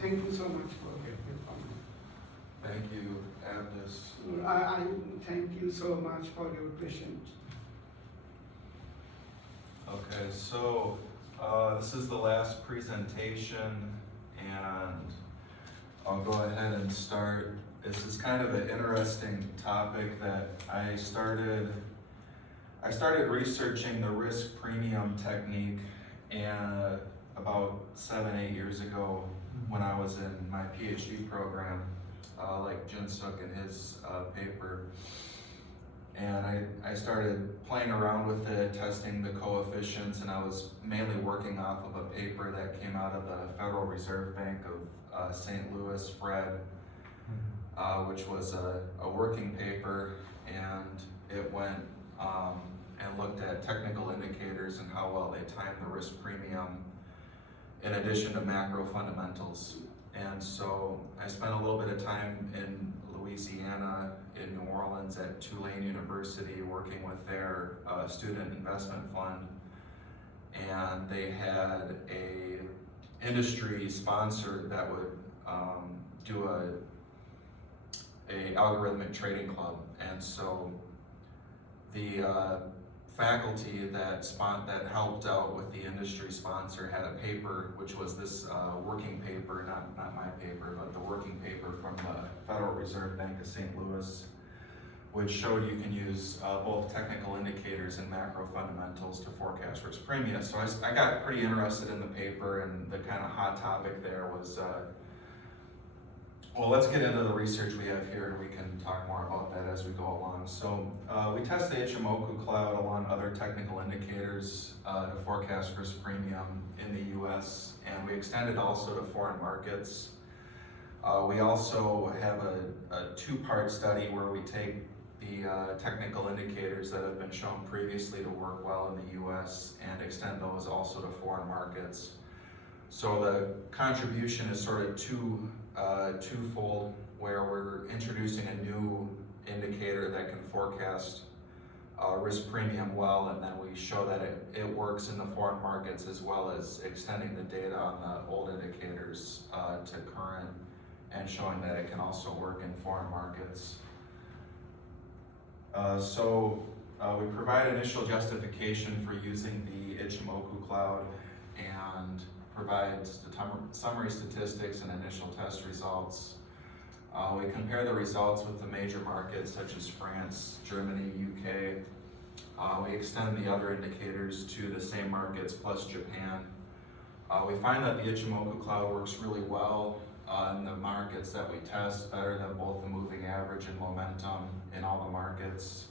thank you so much for your comment. Thank you, Abdus. I thank you so much for your patience. Okay, so this is the last presentation, and I'll go ahead and start. This is kind of an interesting topic that I started researching the risk premium technique and about 7-8 years ago when I was in my PhD program, like Jinsuk in his paper. And I started playing around with it, testing the coefficients, and I was mainly working off of a paper that came out of the Federal Reserve Bank of St. Louis, Fred, which was a working paper, and it went and looked at technical indicators and how well they timed the risk premium in addition to macro fundamentals. And so I spent a little bit of time in Louisiana, in New Orleans at Tulane University, working with their student investment fund. And they had a industry sponsor that would do a algorithmic trading club. And so the faculty that helped out with the industry sponsor had a paper, which was this working paper, not my paper, but the working paper from the Federal Reserve Bank of St. Louis, which showed you can use both technical indicators and macro fundamentals to forecast risk premia. So I got pretty interested in the paper, and the kind of hot topic there was, well, let's get into the research we have here, and we can talk more about that as we go along. So we test the Ichimoku cloud along other technical indicators to forecast risk premium in the US, and we extend it also to foreign markets. We also have a two-part study where we take the technical indicators that have been shown previously to work well in the US and extend those also to foreign markets. So the contribution is sort of twofold, where we're introducing a new indicator that can forecast risk premium well, and then we show that it works in the foreign markets, as well as extending the data on the old indicators to current and showing that it can also work in foreign markets. We provide initial justification for using the Ichimoku cloud and provides the summary statistics and initial test results. We compare the results with the major markets such as France, Germany, UK. We extend the other indicators to the same markets plus Japan. We find that the Ichimoku cloud works really well in the markets that we test, better than both the moving average and momentum in all the markets.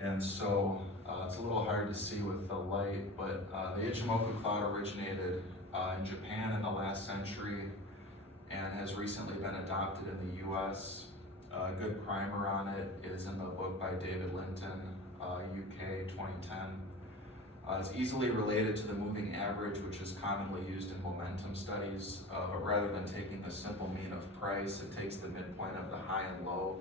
And so it's a little hard to see with the light, but the Ichimoku cloud originated in Japan in the last century and has recently been adopted in the US. A good primer on it is in the book by David Linton, UK 2010. It's easily related to the moving average, which is commonly used in momentum studies, but rather than taking the simple mean of price, it takes the midpoint of the high and low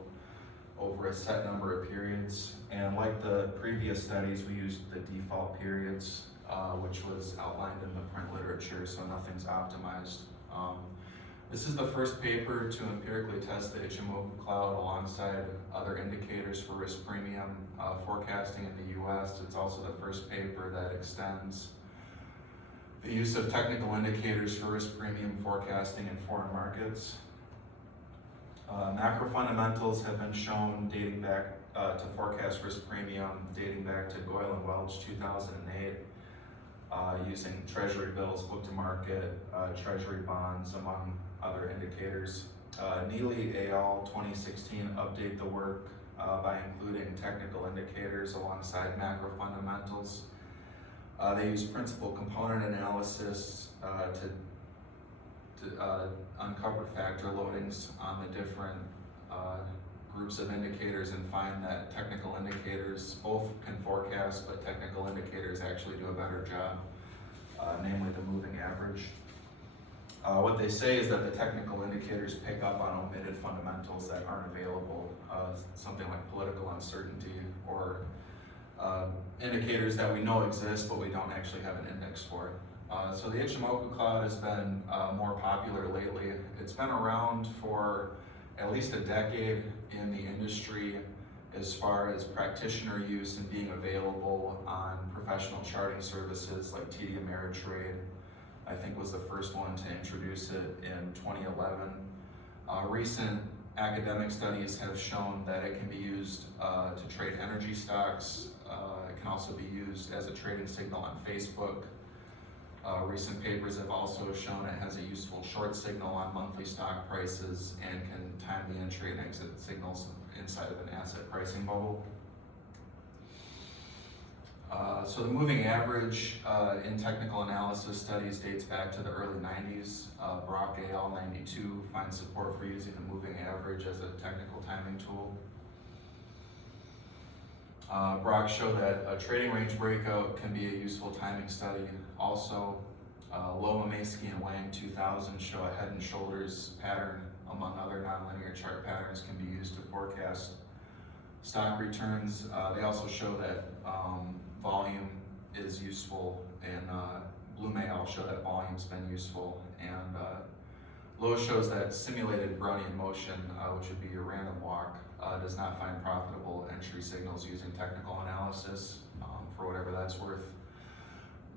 over a set number of periods. And like the previous studies, we used the default periods, which was outlined in the print literature, so nothing's optimized. This is the first paper to empirically test the Ichimoku cloud alongside other indicators for risk premium forecasting in the US. It's also the first paper that extends the use of technical indicators for risk premium forecasting in foreign markets. Macro fundamentals have been shown dating back to forecast risk premium, dating back to Goyle and Welch 2008, using treasury bills, book to market, treasury bonds, among other indicators. Neely et al. 2016 update the work by including technical indicators alongside macro fundamentals. They use principal component analysis to uncover factor loadings on the different groups of indicators and find that technical indicators both can forecast, but technical indicators actually do a better job, namely the moving average. What they say is that the technical indicators pick up on omitted fundamentals that aren't available, something like political uncertainty or indicators that we know exist but we don't actually have an index for. So the Ichimoku cloud has been more popular lately. It's been around for at least a decade in the industry as far as practitioner use and being available on professional charting services like TD Ameritrade, I think was the first one to introduce it in 2011. Recent academic studies have shown that it can be used to trade energy stocks. It can also be used as a trading signal on Facebook. Recent papers have also shown it has a useful short signal on monthly stock prices and can time the entry and exit signals inside of an asset pricing bubble. So the moving average in technical analysis studies dates back to the early 90s. Brock et al. 92 finds support for using the moving average as a technical timing tool. Brock showed that a trading range breakout can be a useful timing study. Also, Loma, Maskey, and Wang 2000 show a head and shoulders pattern, among other nonlinear chart patterns, can be used to forecast stock returns. They also show that volume is useful, and Bloom et al. Show that volume's been useful, and Lowe shows that simulated Brownian motion, which would be your random walk, does not find profitable entry signals using technical analysis, for whatever that's worth.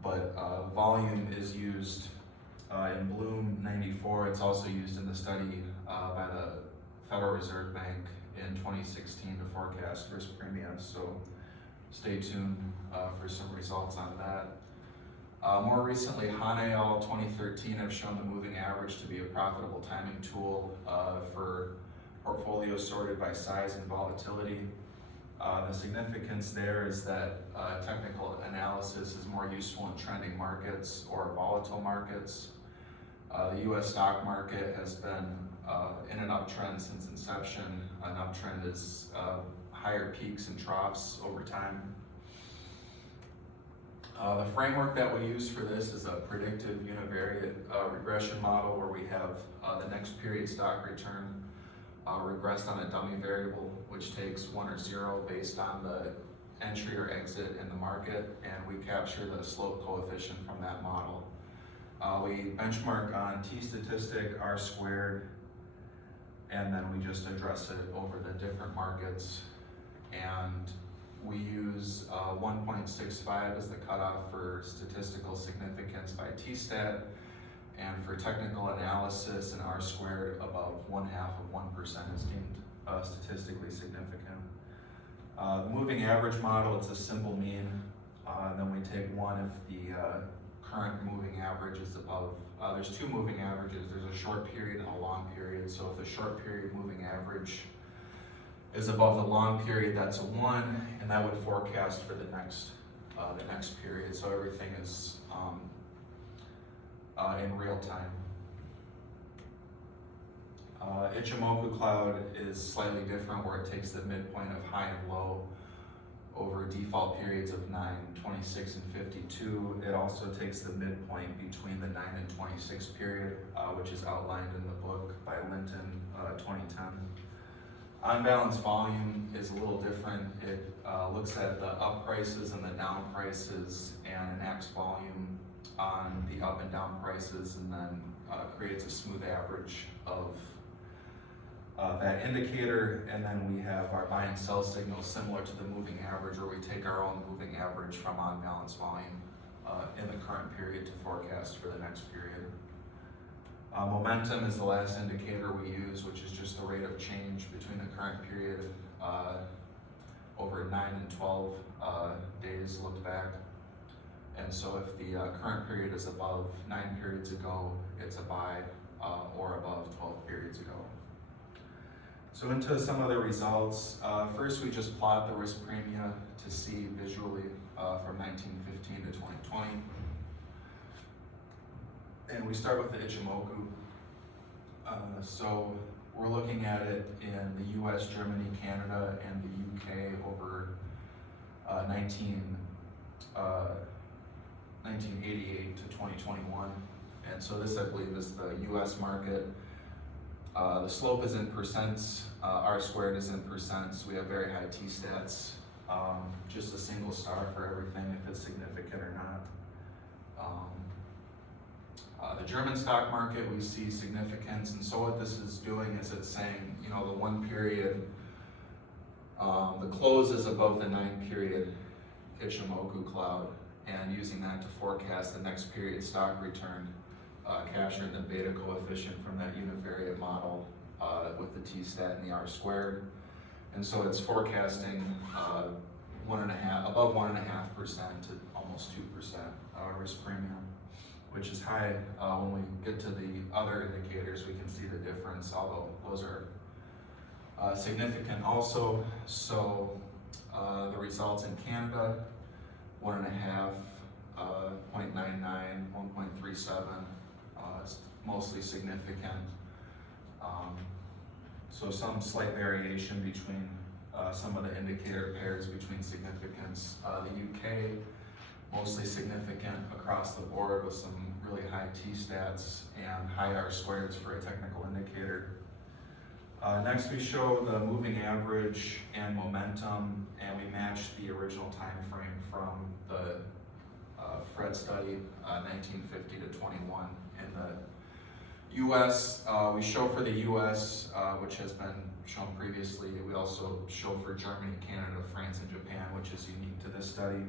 But volume is used in Bloom 94. It's also used in the study by the Federal Reserve Bank in 2016 to forecast risk premiums. So stay tuned for some results on that. More recently, Han et al. 2013 have shown the moving average to be a profitable timing tool for portfolios sorted by size and volatility. The significance there is that technical analysis is more useful in trending markets or volatile markets. The US stock market has been in an uptrend since inception. An uptrend is higher peaks and troughs over time. The framework that we use for this is a predictive univariate regression model where we have the next period stock return regressed on a dummy variable, which takes 1 or 0 based on the entry or exit in the market, and we capture the slope coefficient from that model. We benchmark on t-statistic, r-squared, and then we just address it over the different markets. And we use 1.65 as the cutoff for statistical significance by t-stat, and for technical analysis, an r-squared above 1/2 of 1% is deemed statistically significant. The moving average model, it's a simple mean. Then we take 1 if the current moving average is above, there's 2 moving averages. There's a short period and a long period. So if the short period moving average is above the long period, that's a 1, and that would forecast for the next period. So everything is in real time. Ichimoku cloud is slightly different, where it takes the midpoint of high and low over default periods of 9, 26, and 52. It also takes the midpoint between the 9 and 26 period, which is outlined in the book by Linton, 2010. Unbalanced volume is a little different. It looks at the up prices and the down prices and enacts volume on the up and down prices, and then creates a smooth average of that indicator. And then we have our buy and sell signals similar to the moving average, where we take our own moving average from unbalanced volume in the current period to forecast for the next period. Momentum is the last indicator we use, which is just the rate of change between the current period over 9 and 12 days looked back. And so if the current period is above 9 periods ago, it's a buy, or above 12 periods ago. So into some of the results. First, we just plot the risk premia to see visually from 1915 to 2020. And we start with the Ichimoku. So we're looking at it in the US, Germany, Canada, and the UK over 1988 to 2021. And so this, I believe, is the US market. The slope is in percents, r-squared is in percents. We have very high t-stats, just a single star for everything if it's significant or not. The German stock market, we see significance, and so what this is doing is it's saying, the 1 period, the close is above the 9 period Ichimoku cloud, and using that to forecast the next period stock return, capturing the beta coefficient from that univariate model with the t-stat and the r-squared. And so it's forecasting above 1.5% to almost 2% risk premium, which is high. When we get to the other indicators, we can see the difference, although those are significant also. So the results in Canada, 1.5, 0.99, 1.37, is mostly significant. So some slight variation between some of the indicator pairs between significance. The UK, mostly significant across the board with some really high t-stats and high r-squareds for a technical indicator. Next we show the moving average and momentum, and we match the original time frame from the Fred study, 1950 to 21. In the US, we show for the US, which has been shown previously. We also show for Germany, Canada, France, and Japan, which is unique to this study.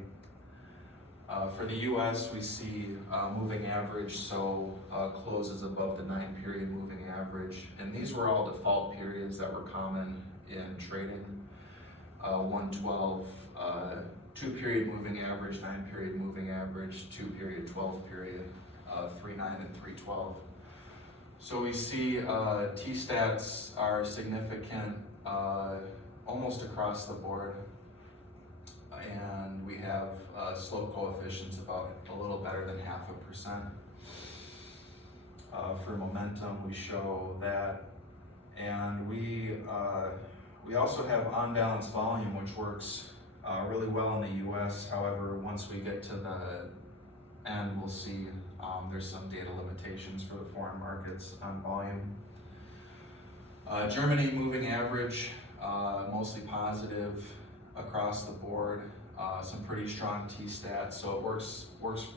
For the US, we see moving average, so closes above the 9 period moving average. And these were all default periods that were common in trading. 112, 2 period moving average, 9 period moving average, 2 period, 12 period, 3.9 and 3.12. So we see t-stats are significant almost across the board. And we have slope coefficients about a little better than 0.5%. For momentum, we show that, and we also have on-balance volume, which works really well in the U.S. However, once we get to the end, we'll see there's some data limitations for the foreign markets on volume. Germany moving average, mostly positive across the board, some pretty strong t-stats, so it works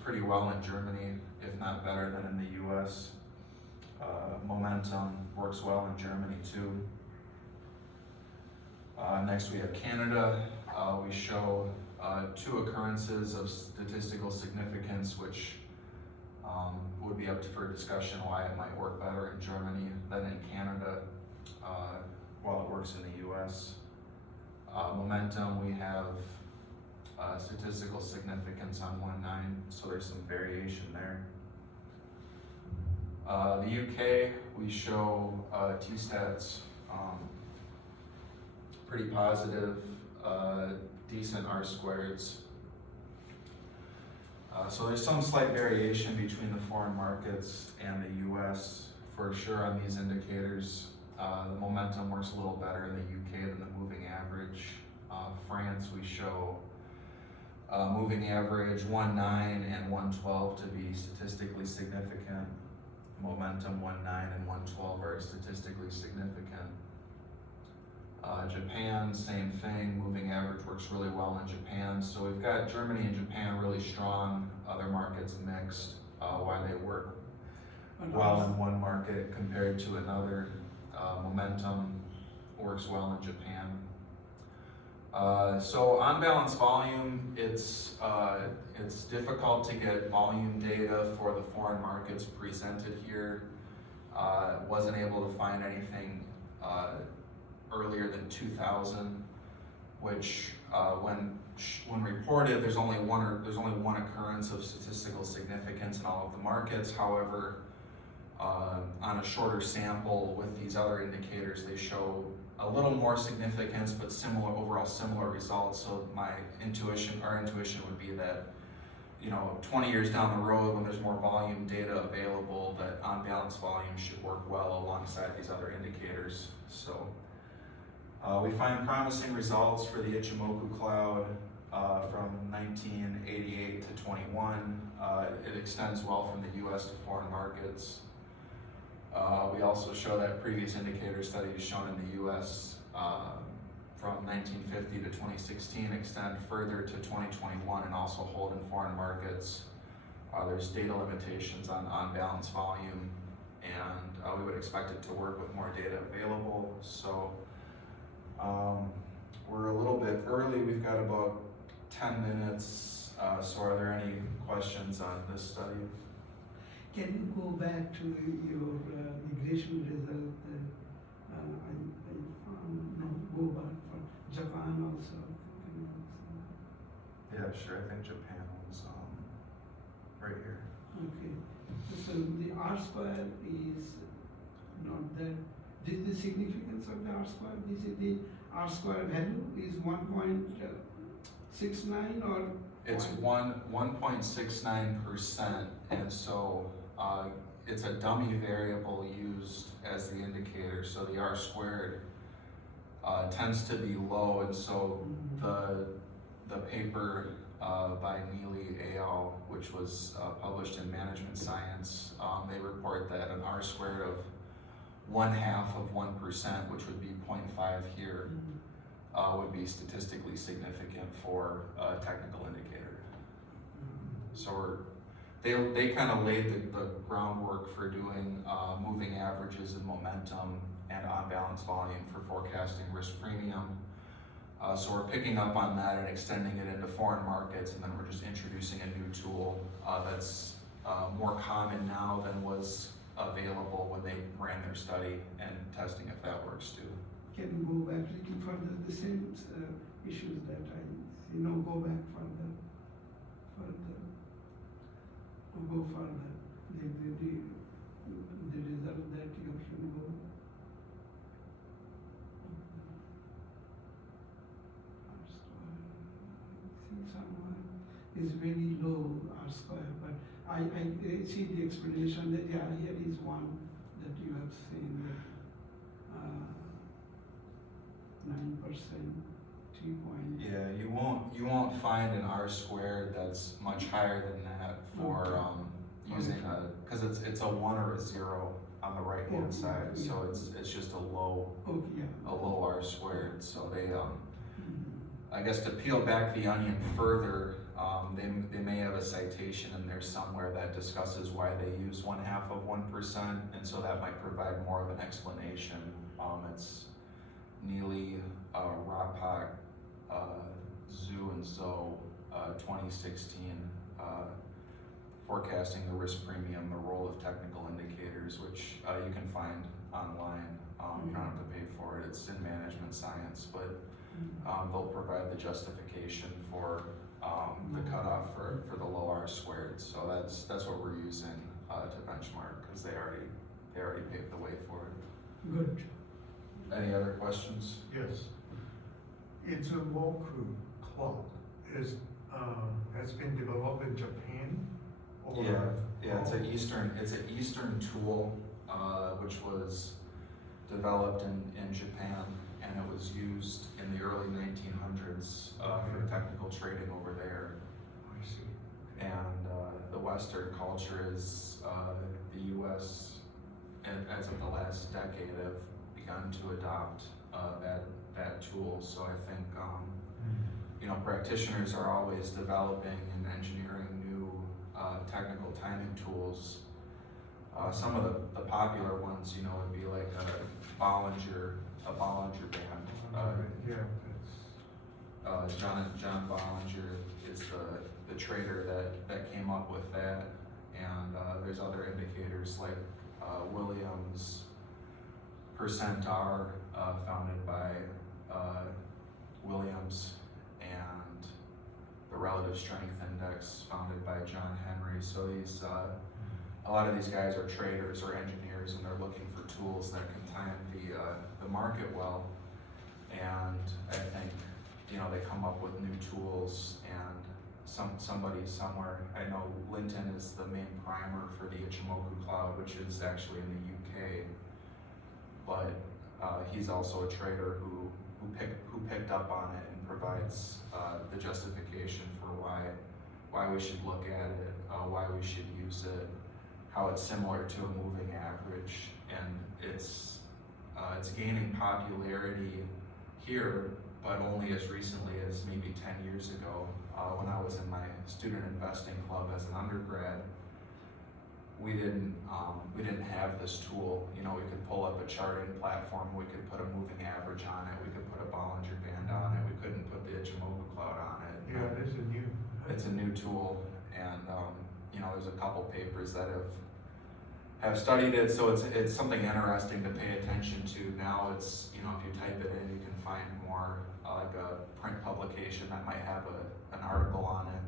pretty well in Germany, if not better than in the US. Momentum works well in Germany too. Next we have Canada. We show 2 occurrences of statistical significance, which would be up for discussion why it might work better in Germany than in Canada, while it works in the US. Momentum, we have statistical significance on 1.9, so there's some variation there. The UK, we show t-stats pretty positive, decent r-squareds. So there's some slight variation between the foreign markets and the US for sure on these indicators. The momentum works a little better in the UK than the moving average. France, we show moving average 1.9 and 1.12 to be statistically significant. Momentum 1.9 and 1.12 are statistically significant. Japan, same thing. Moving average works really well in Japan. So we've got Germany and Japan really strong, other markets mixed, why they work well in one market compared to another. Momentum works well in Japan. So on balance volume, it's difficult to get volume data for the foreign markets presented here. Wasn't able to find anything earlier than 2000, which when reported, there's only one occurrence of statistical significance in all of the markets. However, on a shorter sample with these other indicators, they show a little more significance, but overall similar results. So our intuition would be that, 20 years down the road, when there's more volume data available, that on balance volume should work well alongside these other indicators. So we find promising results for the Ichimoku cloud from 1988 to 21. It extends well from the US to foreign markets. We also show that previous indicator studies shown in the US from 1950 to 2016 extend further to 2021 and also hold in foreign markets. There's data limitations on balance volume, and we would expect it to work with more data available. So we're a little bit early. We've got about 10 minutes. So are there any questions on this study? Can you go back to your migration result? I found, no, go back for Japan also. Yeah, sure. I think Japan was right here. Okay, so the R square is not that, this is the significance of the R square, this is the R square value is 1.69 or? It's 1.69%, and so it's a dummy variable used as the indicator. So the R squared tends to be low, and so the paper by Neely et al., which was published in Management Science, they report that an R squared of 0.5%, which would be 0.5 here, would be statistically significant for a technical indicator. So they kind of laid the groundwork for doing moving averages and momentum and on-balance volume for forecasting risk premium. So we're picking up on that and extending it into foreign markets, and then we're just introducing a new tool that's more common now than was available when they ran their study, and testing if that works too. Can you go back looking for the same issues that I, go back further, go further, the result that you can go. Someone is very low R square, but I see the explanation that here is one that you have seen that 9%, 3 point. Yeah, you won't find an R squared that's much higher than that for using because it's a 1 or a 0 on the right hand side, so it's just a low R squared. So they I guess to peel back the onion further, they may have a citation in there somewhere that discusses why they use 0.5%, and so that might provide more of an explanation. It's Neely, Rapak, Zhu, and Zhou, 2016, forecasting the risk premium, the role of technical indicators, which you can find online. You don't have to pay for it. It's in Management Science, but they'll provide the justification for the cutoff for the low R squared. So that's what we're using to benchmark, because they already paved the way for it. Good. Any other questions? Yes. Izumoku clock has been developed in Japan, or It's an Eastern tool which was developed in Japan, and it was used in the early 1900s for technical trading over there. I see. And the Western culture is the U.S. and as of the last decade have begun to adopt that tool. So I think practitioners are always developing and engineering new technical timing tools. Some of the popular ones, would be like a Bollinger Band. John Bollinger is the trader that came up with that, and there's other indicators like Williams Percent R, founded by Williams, and the Relative Strength Index, founded by John Henry. So these a lot of these guys are traders or engineers, and they're looking for tools that can time the market well. And I think they come up with new tools, and somebody somewhere, I know Linton is the main primer for the Ichimoku cloud, which is actually in the UK, but he's also a trader who picked up on it and provides the justification for why we should look at it, why we should use it, how it's similar to a moving average, and it's gaining popularity here but only as recently as maybe 10 years ago, when I was in my student investing club as an undergrad, we didn't have this tool. You know, we could pull up a charting platform, we could put a moving average on it, we could put a Bollinger Band on it, we couldn't put the Ichimoku cloud on it. Yeah, it is a new. It's a new tool, and you know, there's a couple papers that have studied it, so it's something interesting to pay attention to. Now it's, you know, if you type it in, you can find more like a print publication that might have an article on it,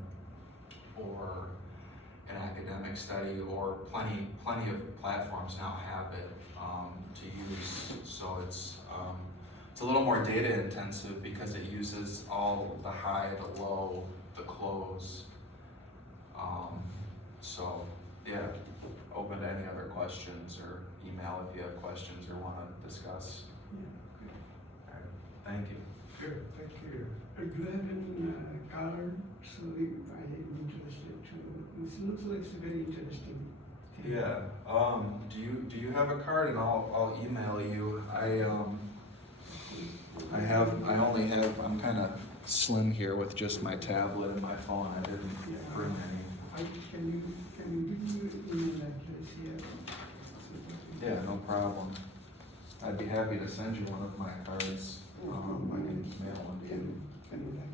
or an academic study, or plenty of platforms now have it to use. So it's a little more data intensive because it uses all the high, the low, the close. So yeah, open to any other questions, or email if you have questions or want to discuss. Yeah. All right. Thank you. Good, thank you. Do you have any card? So if I am interested to, this looks like it's very interesting. thing. Yeah. Do you have a card? And I'll email you. I'm kind of slim here with just my tablet and my phone. I didn't bring any. Can you give me your email address here? So that we- Yeah, no problem. I'd be happy to send you one of my cards. I can email one to you. Can you like,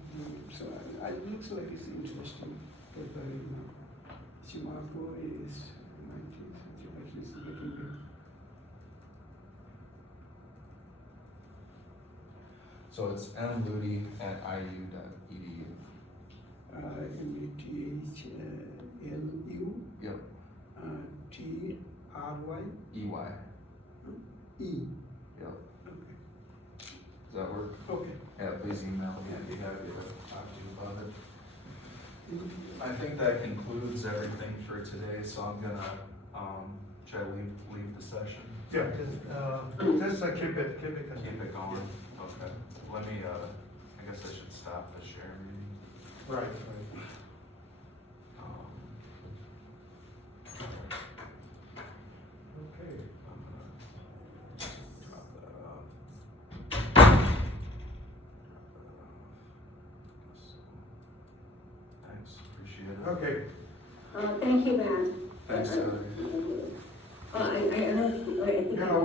so it looks like it's interesting paper, you know. Ichimoku is 19th century, at least a little bit. So it's mluty@iu.edu. METHLU Yep. TRY EY. E. Yep. Okay. Does that work? Okay. Yeah, please email me. I'd be happy to talk to you about it. I think that concludes everything for today, so I'm gonna, should I leave the session? Yeah, just keep it Keep it going? Okay. Let me, I guess I should stop the share meeting. Right, right. Okay. I'm gonna drop that off. Thanks, appreciate it. Okay. Thank you, Matt. Thanks, Tyler. I think. Yeah,